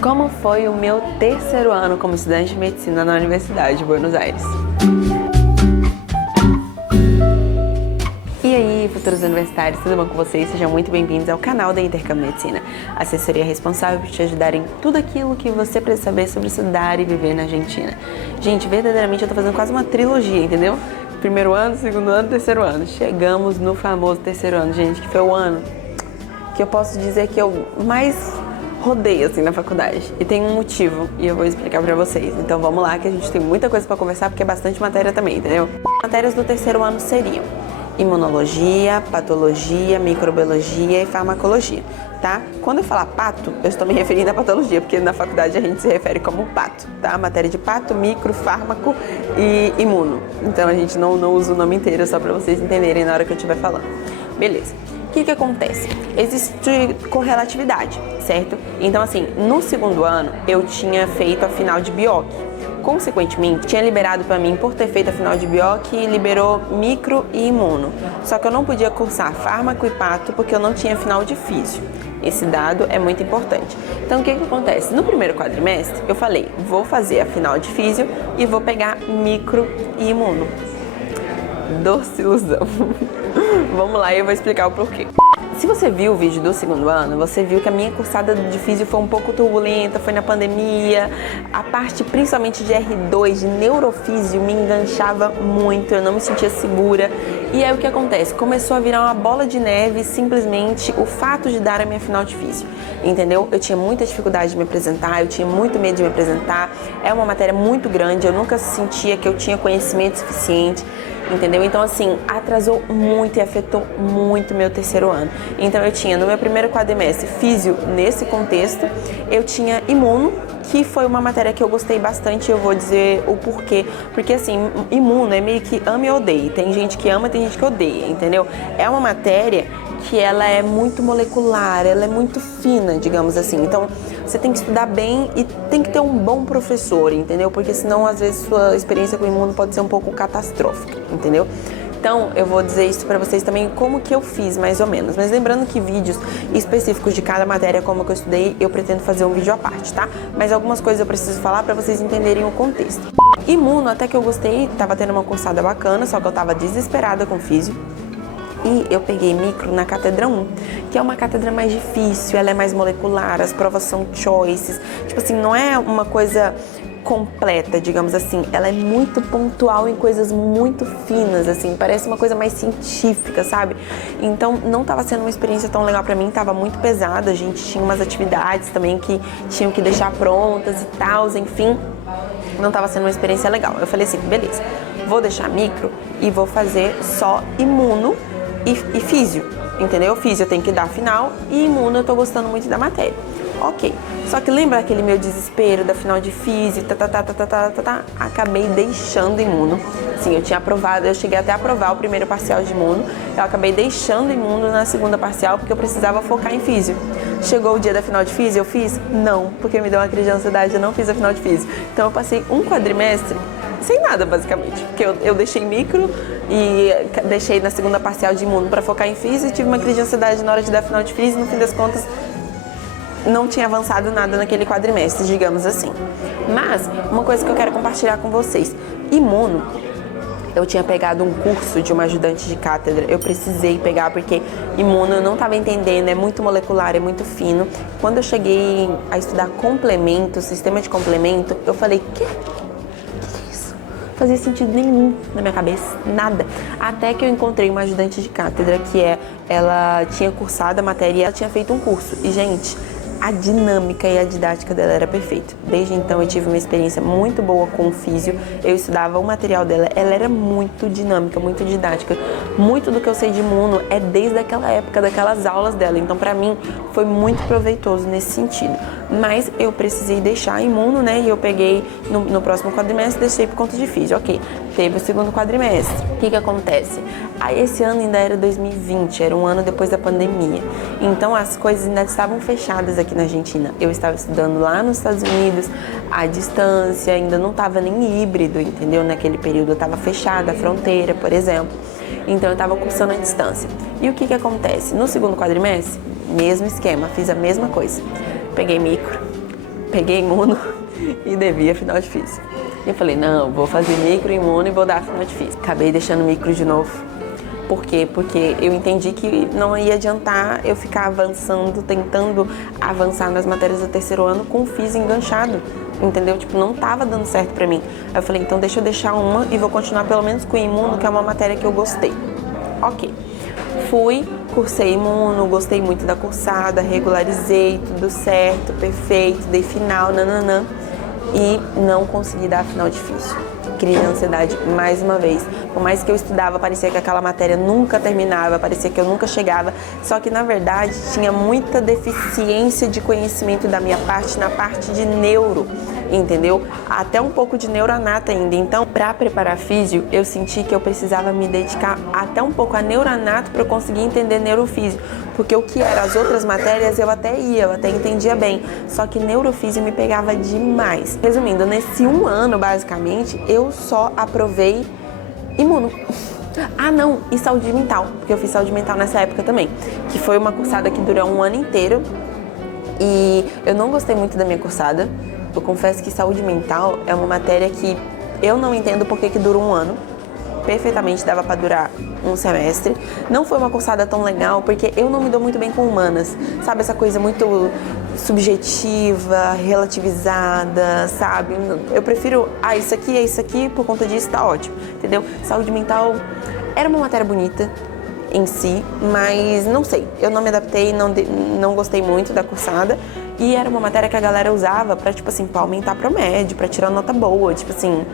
Como foi o meu terceiro ano como estudante de medicina na Universidade de Buenos Aires? E aí, futuros universitários, tudo bom com vocês? Sejam muito bem-vindos ao canal da Intercâmbio Medicina, assessoria responsável por te ajudar em tudo aquilo que você precisa saber sobre estudar e viver na Argentina. Gente, verdadeiramente eu tô fazendo quase uma trilogia, entendeu? Primeiro ano, segundo ano, terceiro ano. Chegamos no famoso terceiro ano, gente, que foi o ano que eu posso dizer que eu mais rodei assim na faculdade. E tem um motivo, e eu vou explicar pra vocês. Então vamos lá, que a gente tem muita coisa pra conversar, porque é bastante matéria também, entendeu? Matérias do terceiro ano seriam imunologia, patologia, microbiologia e farmacologia, tá? Quando eu falar pato, eu estou me referindo à patologia, porque na faculdade a gente se refere como pato, tá? Matéria de pato, micro, fármaco e imuno. Então a gente não usa o nome inteiro, só pra vocês entenderem na hora que eu estiver falando. Beleza. O que acontece? Existe correlatividade, certo? Então, assim, no segundo ano, eu tinha feito a final de Bioc. Consequentemente, tinha liberado para mim, por ter feito a final de Bioc, liberou micro e imuno. Só que eu não podia cursar fármaco e pato porque eu não tinha final de físio. Esse dado é muito importante. Então, o que acontece? No primeiro quadrimestre, eu falei, vou fazer a final de físio e vou pegar micro e imuno. Doce ilusão. Vamos lá e eu vou explicar o porquê. Se você viu o vídeo do segundo ano, você viu que a minha cursada de físio foi um pouco turbulenta, foi na pandemia. A parte principalmente de R2, de neurofísio, me enganchava muito, eu não me sentia segura. E aí o que acontece? Começou a virar uma bola de neve simplesmente o fato de dar a minha final de físio, entendeu? Eu tinha muita dificuldade de me apresentar, eu tinha muito medo de me apresentar. É uma matéria muito grande, eu nunca sentia que eu tinha conhecimento suficiente. Entendeu? Então, assim, atrasou muito e afetou muito meu terceiro ano. Então, eu tinha no meu primeiro quadrimestre físio nesse contexto, eu tinha imuno, que foi uma matéria que eu gostei bastante, eu vou dizer o porquê. Porque, assim, imuno é meio que ama e odeia. Tem gente que ama, tem gente que odeia, entendeu? É uma matéria que ela é muito molecular, ela é muito fina, digamos assim. Então, você tem que estudar bem e tem que ter um bom professor, entendeu? Porque senão, às vezes, sua experiência com o imuno pode ser um pouco catastrófica, entendeu? Então, eu vou dizer isso pra vocês também, como que eu fiz, mais ou menos. Mas lembrando que vídeos específicos de cada matéria, como que eu estudei, eu pretendo fazer um vídeo à parte, tá? Mas algumas coisas eu preciso falar pra vocês entenderem o contexto. Imuno, até que eu gostei, tava tendo uma cursada bacana, só que eu tava desesperada com físio. E eu peguei micro na cátedra 1, que é uma cátedra mais difícil, ela é mais molecular, as provas são choices. Tipo assim, não é uma coisa completa, digamos assim, ela é muito pontual em coisas muito finas, assim, parece uma coisa mais científica, sabe? Então, não tava sendo uma experiência tão legal pra mim, tava muito pesada, a gente tinha umas atividades também que tinham que deixar prontas e tal, enfim, não tava sendo uma experiência legal. Eu falei assim, beleza, vou deixar micro e vou fazer só imuno e físio, entendeu? Físio eu tenho que dar final e imuno eu tô gostando muito da matéria. Ok, só que lembra aquele meu desespero da final de físio, acabei deixando imuno. Sim, eu tinha aprovado, eu cheguei até a aprovar o primeiro parcial de imuno, eu acabei deixando imuno na segunda parcial porque eu precisava focar em físio. Chegou o dia da final de físio, eu fiz? Não, porque me deu uma crise de ansiedade, eu não fiz a final de físio. Então eu passei um quadrimestre sem nada, basicamente, porque eu deixei micro e deixei na segunda parcial de imuno para focar em físio e tive uma crise de ansiedade na hora de dar final de físio e no fim das contas não tinha avançado nada naquele quadrimestre, digamos assim. Mas, uma coisa que eu quero compartilhar com vocês, imuno, eu tinha pegado um curso de uma ajudante de cátedra, eu precisei pegar porque imuno eu não estava entendendo, é muito molecular, é muito fino. Quando eu cheguei a estudar complemento, sistema de complemento, eu falei, que isso? Não fazia sentido nenhum na minha cabeça, nada. Até que eu encontrei uma ajudante de cátedra ela tinha cursado a matéria e ela tinha feito um curso. E, gente, a dinâmica e a didática dela era perfeita. Desde então eu tive uma experiência muito boa com o físio, eu estudava o material dela, ela era muito dinâmica, muito didática. Muito do que eu sei de imuno é desde aquela época, daquelas aulas dela, então pra mim foi muito proveitoso nesse sentido. Mas eu precisei deixar imuno, né, e eu peguei no próximo quadrimestre, deixei por conta de físio, ok. Teve o segundo quadrimestre. O que acontece? Aí esse ano ainda era 2020, era um ano depois da pandemia. Então as coisas ainda estavam fechadas aqui na Argentina. Eu estava estudando lá nos Estados Unidos, à distância, ainda não estava nem híbrido, entendeu? Naquele período estava fechada a fronteira, por exemplo. Então eu estava cursando à distância. E o que acontece? No segundo quadrimestre, mesmo esquema, fiz a mesma coisa. Peguei micro, peguei imuno e devia final difícil. E eu falei, não, vou fazer micro, imuno e vou dar final difícil. Acabei deixando micro de novo. Por quê? Porque eu entendi que não ia adiantar eu ficar avançando, tentando avançar nas matérias do terceiro ano com o FIS enganchado, entendeu? Tipo, não tava dando certo pra mim. Aí eu falei, então deixa eu deixar uma e vou continuar pelo menos com o imuno, que é uma matéria que eu gostei. Ok. Fui, cursei imuno, gostei muito da cursada, regularizei, tudo certo, perfeito, dei final, nananã. E não consegui dar final difícil. Criei ansiedade mais uma vez. Por mais que eu estudava, parecia que aquela matéria nunca terminava, parecia que eu nunca chegava. Só que, na verdade, tinha muita deficiência de conhecimento da minha parte na parte de neuro, entendeu? Até um pouco de neuroanata ainda. Então, para preparar físio, eu senti que eu precisava me dedicar até um pouco a neuroanato para eu conseguir entender neurofísio. Porque o que eram as outras matérias eu até entendia bem. Só que neurofísio me pegava demais. Resumindo, nesse um ano, basicamente, eu só aprovei imuno. Ah, não, e saúde mental, porque eu fiz saúde mental nessa época também, que foi uma cursada que durou um ano inteiro e eu não gostei muito da minha cursada. Eu confesso que saúde mental é uma matéria que eu não entendo porque que dura um ano. Perfeitamente dava para durar um semestre. Não foi uma cursada tão legal porque eu não me dou muito bem com humanas, sabe? Essa coisa muito subjetiva, relativizada, sabe? Eu prefiro, isso aqui é isso aqui, por conta disso tá ótimo, entendeu? Saúde mental era uma matéria bonita em si, mas não sei, eu não me adaptei, não gostei muito da cursada. E era uma matéria que a galera usava pra, tipo assim, pra aumentar promédio, pra tirar nota boa, tipo assim.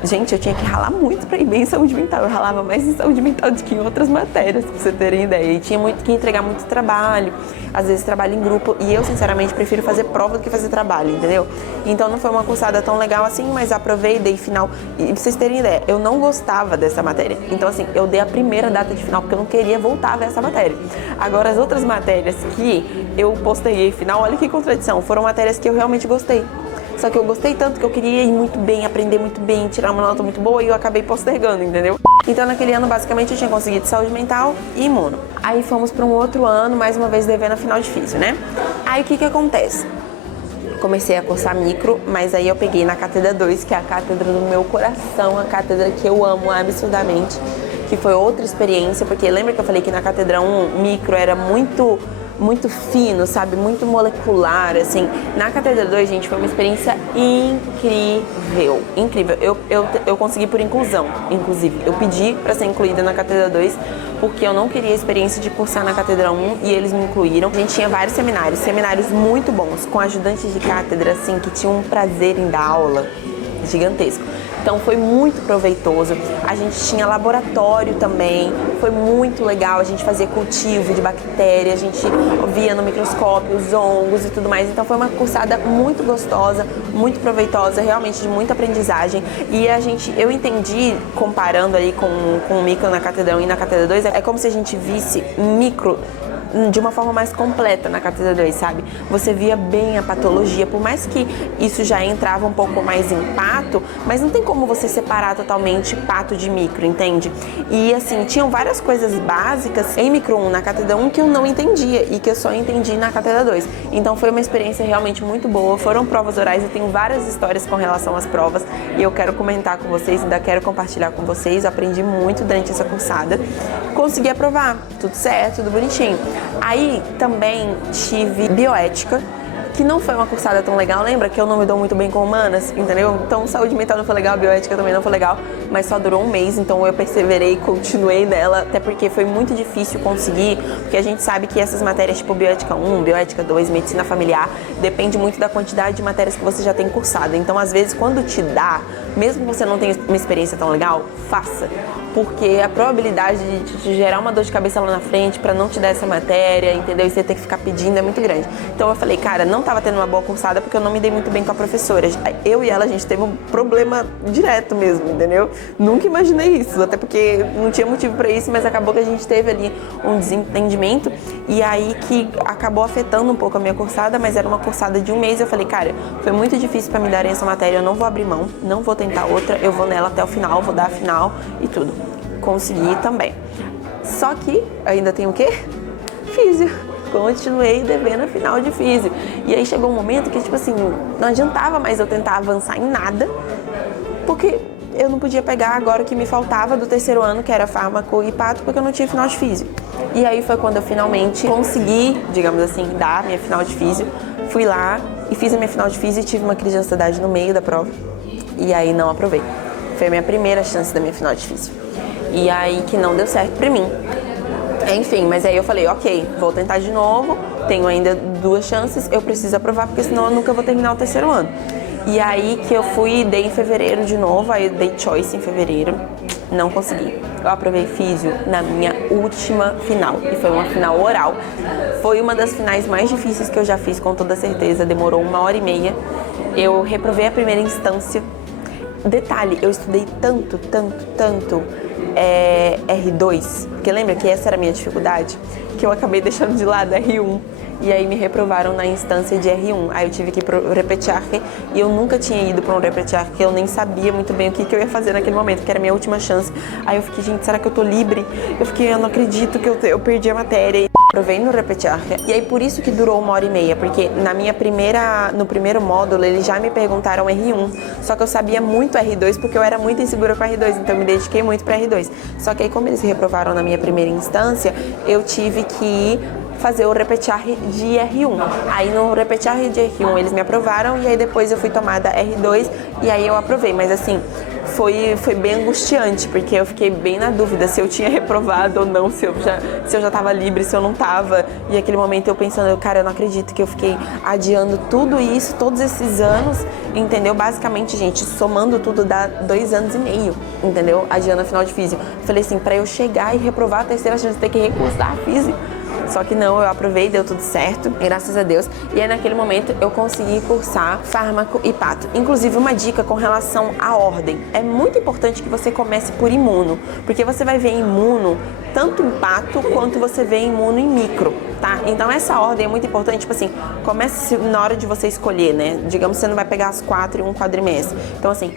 Gente, eu tinha que ralar muito pra ir bem em saúde mental. Eu ralava mais em saúde mental do que em outras matérias, pra você terem ideia. E tinha muito que entregar muito trabalho, às vezes trabalho em grupo. E eu, sinceramente, prefiro fazer prova do que fazer trabalho, entendeu? Então não foi uma cursada tão legal assim, mas aprovei, dei final. E pra vocês terem ideia, eu não gostava dessa matéria. Então, assim, eu dei a primeira data de final porque eu não queria voltar a ver essa matéria. Agora, as outras matérias que eu posterguei final, olha que contradição, foram matérias que eu realmente gostei. Só que eu gostei tanto que eu queria ir muito bem, aprender muito bem, tirar uma nota muito boa e eu acabei postergando, entendeu? Então naquele ano basicamente eu tinha conseguido saúde mental e imuno. Aí fomos para um outro ano, mais uma vez devendo a final difícil, né? Aí o que acontece? Comecei a cursar micro, mas aí eu peguei na cátedra 2, que é a cátedra do meu coração, a cátedra que eu amo absurdamente, que foi outra experiência, porque lembra que eu falei que na cátedra 1 micro era muito fino, sabe? Muito molecular, assim. Na cátedra 2, gente, foi uma experiência incrível. Incrível. Eu consegui por inclusão, inclusive. Eu pedi para ser incluída na cátedra 2 porque eu não queria a experiência de cursar na cátedra 1 e eles me incluíram. A gente tinha vários seminários muito bons, com ajudantes de cátedra, assim, que tinham um prazer em dar aula gigantesco. Então foi muito proveitoso. A gente tinha laboratório também, foi muito legal. A gente fazia cultivo de bactéria, a gente via no microscópio os hongos e tudo mais. Então foi uma cursada muito gostosa, muito proveitosa, realmente de muita aprendizagem. E eu entendi, comparando aí com o micro na cátedra 1 e na cátedra 2, é como se a gente visse micro de uma forma mais completa na cátedra 2, sabe? Você via bem a patologia, por mais que isso já entrava um pouco mais em pato, mas não tem como você separar totalmente pato de micro, entende? E assim, tinham várias coisas básicas em micro 1 na cátedra 1 que eu não entendia e que eu só entendi na cátedra 2. Então foi uma experiência realmente muito boa, foram provas orais, eu tenho várias histórias com relação às provas e eu quero comentar com vocês, ainda quero compartilhar com vocês, aprendi muito durante essa cursada, consegui aprovar, tudo certo, tudo bonitinho. Aí também tive bioética, que não foi uma cursada tão legal, lembra que eu não me dou muito bem com humanas, entendeu? Então saúde mental não foi legal, bioética também não foi legal, mas só durou um mês, então eu perseverei e continuei nela, até porque foi muito difícil conseguir, porque a gente sabe que essas matérias tipo bioética 1, bioética 2, medicina familiar, depende muito da quantidade de matérias que você já tem cursado. Então às vezes quando te dá, mesmo que você não tenha uma experiência tão legal, faça. Porque a probabilidade de te gerar uma dor de cabeça lá na frente pra não te dar essa matéria, entendeu? E você ter que ficar pedindo é muito grande. Então eu falei, cara, não tava tendo uma boa cursada porque eu não me dei muito bem com a professora. Eu e ela, a gente teve um problema direto mesmo, entendeu? Nunca imaginei isso, até porque não tinha motivo pra isso, mas acabou que a gente teve ali um desentendimento e aí que acabou afetando um pouco a minha cursada, mas era uma cursada de um mês. Eu falei, cara, foi muito difícil pra me darem essa matéria, eu não vou abrir mão, não vou tentar outra, eu vou nela até o final, vou dar a final e tudo. Consegui também. Só que ainda tem o quê? Físio. continuei devendo a final de físio. E aí chegou um momento que, tipo assim, não adiantava mais eu tentar avançar em nada, porque eu não podia pegar agora o que me faltava do terceiro ano, que era fármaco e pato, porque eu não tinha final de físio. E aí foi quando eu finalmente consegui, digamos assim, dar a minha final de físio. Fui lá e fiz a minha final de físio e tive uma crise de ansiedade no meio da prova. E aí não aprovei. Foi a minha primeira chance da minha final de físio. E aí que não deu certo pra mim. Enfim, mas aí eu falei, ok, vou tentar de novo, tenho ainda 2 chances, eu preciso aprovar, porque senão eu nunca vou terminar o terceiro ano. E aí que eu fui, dei em fevereiro de novo, aí eu dei choice em fevereiro, não consegui. Eu aprovei físio na minha última final, e foi uma final oral. Foi uma das finais mais difíceis que eu já fiz, com toda certeza, demorou 1h30. Eu reprovei a primeira instância. Detalhe, eu estudei tanto R2, porque lembra que essa era a minha dificuldade? Que eu acabei deixando de lado R1. E aí me reprovaram na instância de R1. Aí eu tive que ir pro repetiarque e eu nunca tinha ido para um repetiarque, eu nem sabia muito bem o que eu ia fazer naquele momento, que era a minha última chance. Aí eu fiquei, gente, será que eu tô livre? Eu não acredito que eu perdi a matéria. E provei no repetiarque. E aí por isso que durou 1h30, porque no primeiro módulo eles já me perguntaram R1. Só que eu sabia muito R2 porque eu era muito insegura com R2, então eu me dediquei muito para R2. Só que aí como eles reprovaram na minha primeira instância, eu tive que fazer o repetiarque de R1. Aí no repetiarque de R1 eles me aprovaram e aí depois eu fui tomada R2 e aí eu aprovei. Mas assim, foi bem angustiante, porque eu fiquei bem na dúvida se eu tinha reprovado ou não, se eu já tava livre, se eu não tava. E naquele momento eu pensando, cara, eu não acredito que eu fiquei adiando tudo isso, todos esses anos, entendeu? Basicamente, gente, somando tudo dá 2 anos e meio, entendeu? Adiando a final de físio. Falei assim, pra eu chegar e reprovar a terceira chance de ter que recursar a físio. Só que não, eu aprovei, deu tudo certo, graças a Deus. E aí naquele momento eu consegui cursar fármaco e pato. Inclusive uma dica com relação à ordem. É muito importante que você comece por imuno, porque você vai ver imuno tanto em pato quanto você vê imuno em micro, tá? Então essa ordem é muito importante, tipo assim, comece na hora de você escolher, né? Digamos que você não vai pegar as 4 em um quadrimestre. Então assim,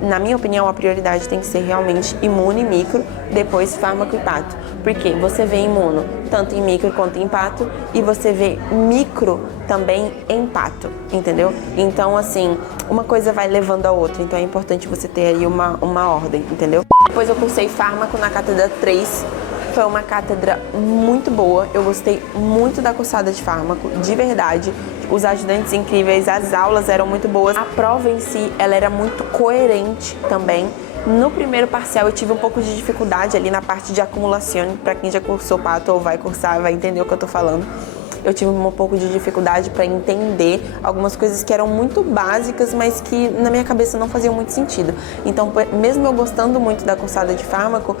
na minha opinião, a prioridade tem que ser realmente imuno e micro, depois fármaco e pato. Porque você vê imuno tanto em micro quanto em pato e você vê micro também em pato, entendeu? Então, assim, uma coisa vai levando a outra, então é importante você ter aí uma ordem, entendeu? Depois eu cursei fármaco na cátedra 3. Foi uma cátedra muito boa, eu gostei muito da cursada de fármaco, de verdade. Os ajudantes incríveis, as aulas eram muito boas. A prova em si, ela era muito coerente também. No primeiro parcial eu tive um pouco de dificuldade ali na parte de acumulação. Para quem já cursou pato ou vai cursar, vai entender o que eu tô falando. Eu tive um pouco de dificuldade para entender algumas coisas que eram muito básicas, mas que na minha cabeça não faziam muito sentido. Então, mesmo eu gostando muito da cursada de fármaco,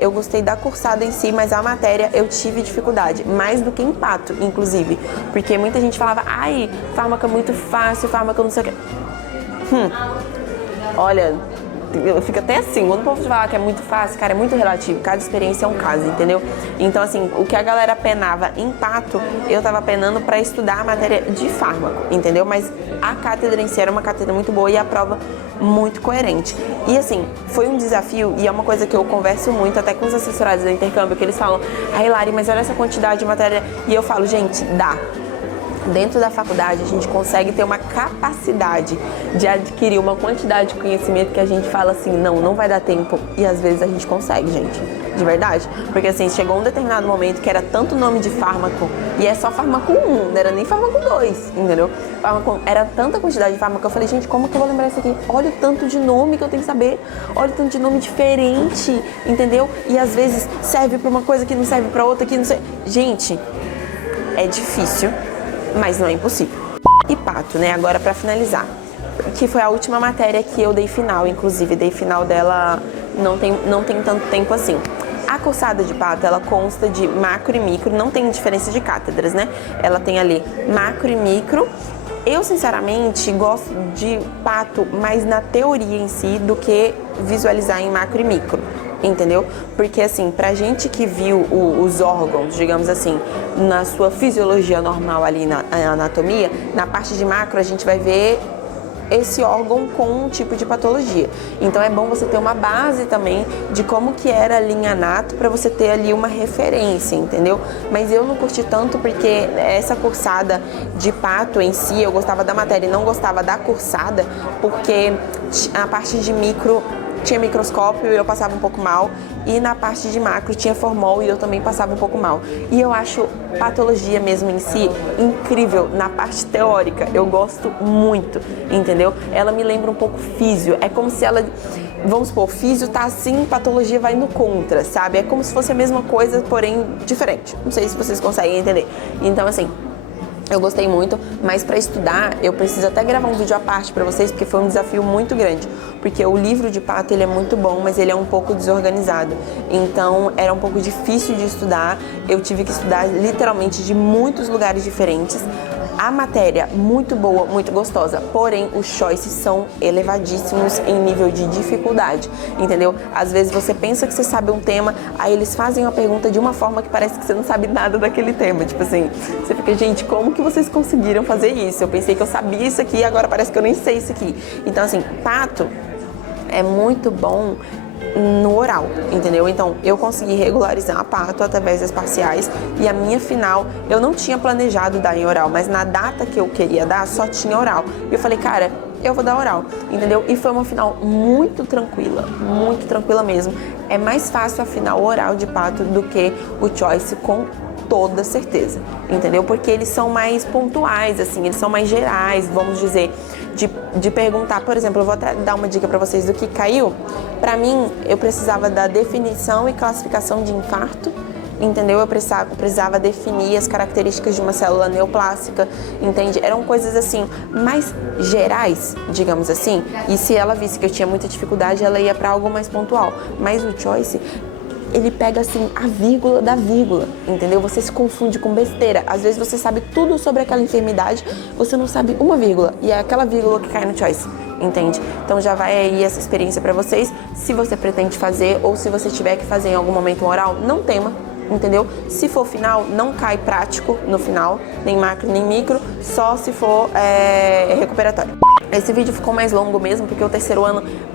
eu gostei da cursada em si, mas a matéria eu tive dificuldade, mais do que em pato, inclusive. Porque muita gente falava, ai, fármaco é muito fácil, fármaco não sei o quê. Olha, eu fico até assim, quando o povo fala que é muito fácil, cara, é muito relativo, cada experiência é um caso, entendeu? Então, assim, o que a galera penava em pato, eu tava penando pra estudar a matéria de fármaco, entendeu? Mas a cátedra em si era uma cátedra muito boa e a prova muito coerente. E, assim, foi um desafio e é uma coisa que eu converso muito até com os assessorados do intercâmbio, que eles falam, ai, Lari, mas olha essa quantidade de matéria. E eu falo, gente, dá. Dentro da faculdade, a gente consegue ter uma capacidade de adquirir uma quantidade de conhecimento que a gente fala assim, não vai dar tempo. E às vezes a gente consegue, gente. De verdade. Porque assim, chegou um determinado momento que era tanto nome de fármaco, e é só fármaco 1, não era nem fármaco 2, entendeu? Fármaco, era tanta quantidade de fármaco que eu falei, gente, como que eu vou lembrar isso aqui? Olha o tanto de nome que eu tenho que saber. Olha o tanto de nome diferente, entendeu? E às vezes serve pra uma coisa que não serve pra outra, que não sei. Gente, é difícil, mas não é impossível. E pato, né? Agora pra finalizar, que foi a última matéria que eu dei final, inclusive dei final dela não tem tanto tempo assim. A cursada de pato, ela consta de macro e micro, não tem diferença de cátedras, né? Ela tem ali macro e micro. Eu, sinceramente, gosto de pato mais na teoria em si do que visualizar em macro e micro. Entendeu? Porque assim, pra gente que viu os órgãos, digamos assim, na sua fisiologia normal ali na anatomia, na parte de macro a gente vai ver esse órgão com um tipo de patologia. Então é bom você ter uma base também de como que era a linha anato para você ter ali uma referência, entendeu? Mas eu não curti tanto porque essa cursada de pato em si, eu gostava da matéria e não gostava da cursada, porque a parte de micro tinha microscópio e eu passava um pouco mal, e na parte de macro tinha formol e eu também passava um pouco mal. E eu acho patologia mesmo em si incrível na parte teórica, eu gosto muito, entendeu? Ela me lembra um pouco físio, é como se ela, vamos supor, físio tá assim, patologia vai no contra, sabe? É como se fosse a mesma coisa, porém diferente. Não sei se vocês conseguem entender. Então, assim, eu gostei muito, mas para estudar eu preciso até gravar um vídeo à parte para vocês, porque foi um desafio muito grande, porque o livro de pato ele é muito bom, mas ele é um pouco desorganizado, então era um pouco difícil de estudar, eu tive que estudar literalmente de muitos lugares diferentes. A matéria muito boa, muito gostosa, porém os choices são elevadíssimos em nível de dificuldade, entendeu? Às vezes você pensa que você sabe um tema, aí eles fazem uma pergunta de uma forma que parece que você não sabe nada daquele tema, tipo assim, você fica, gente, como que vocês conseguiram fazer isso? Eu pensei que eu sabia isso aqui, agora parece que eu nem sei isso aqui. Então assim, pato é muito bom no oral, entendeu? Então, eu consegui regularizar a pato através das parciais e a minha final, eu não tinha planejado dar em oral, mas na data que eu queria dar, só tinha oral. E eu falei, cara, eu vou dar oral, entendeu? E foi uma final muito tranquila mesmo. É mais fácil a final oral de pato do que o choice, com toda certeza, entendeu? Porque eles são mais pontuais, assim, eles são mais gerais, vamos dizer, de perguntar, por exemplo, eu vou até dar uma dica para vocês do que caiu. Para mim, eu precisava da definição e classificação de infarto, entendeu? Eu precisava definir as características de uma célula neoplásica, entende? Eram coisas assim, mais gerais, digamos assim, e se ela visse que eu tinha muita dificuldade, ela ia para algo mais pontual. Mas o choice, ele pega assim a vírgula da vírgula, entendeu? Você se confunde com besteira. Às vezes você sabe tudo sobre aquela enfermidade, você não sabe uma vírgula, e é aquela vírgula que cai no choice, entende? Então já vai aí essa experiência pra vocês. Se você pretende fazer ou se você tiver que fazer em algum momento um oral, não tema, entendeu? Se for final, não cai prático no final, nem macro nem micro, só se for recuperatório. Esse vídeo ficou mais longo mesmo, porque o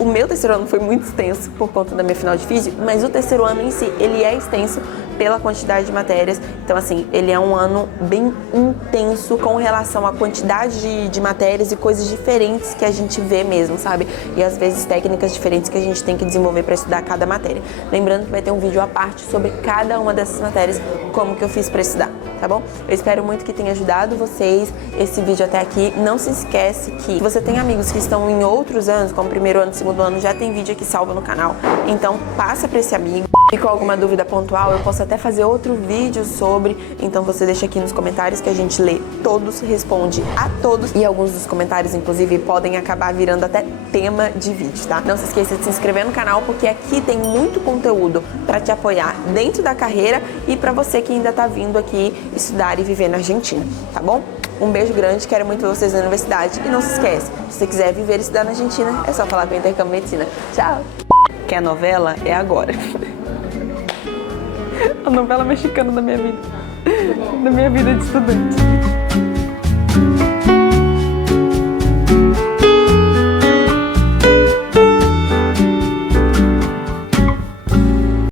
meu terceiro ano foi muito extenso por conta da minha final de física, mas o terceiro ano em si, ele é extenso pela quantidade de matérias. Então, assim, ele é um ano bem intenso com relação à quantidade de matérias e coisas diferentes que a gente vê mesmo, sabe? E às vezes técnicas diferentes que a gente tem que desenvolver para estudar cada matéria. Lembrando que vai ter um vídeo à parte sobre cada uma dessas matérias, como que eu fiz para estudar, tá bom? Eu espero muito que tenha ajudado vocês esse vídeo até aqui. Não se esquece que se você tem amigos que estão em outros anos, como primeiro ano, segundo ano, já tem vídeo aqui salvo no canal. Então, passa para esse amigo. E com alguma dúvida pontual, eu posso até fazer outro vídeo sobre, então você deixa aqui nos comentários que a gente lê todos, responde a todos, e alguns dos comentários, inclusive, podem acabar virando até tema de vídeo, tá? Não se esqueça de se inscrever no canal, porque aqui tem muito conteúdo para te apoiar dentro da carreira e para você que ainda tá vindo aqui estudar e viver na Argentina, tá bom? Um beijo grande, quero muito ver vocês na universidade, e não se esquece, se você quiser viver e estudar na Argentina, é só falar com a Intercâmbio Medicina. Tchau! Que a novela é agora. A novela mexicana da minha vida de estudante.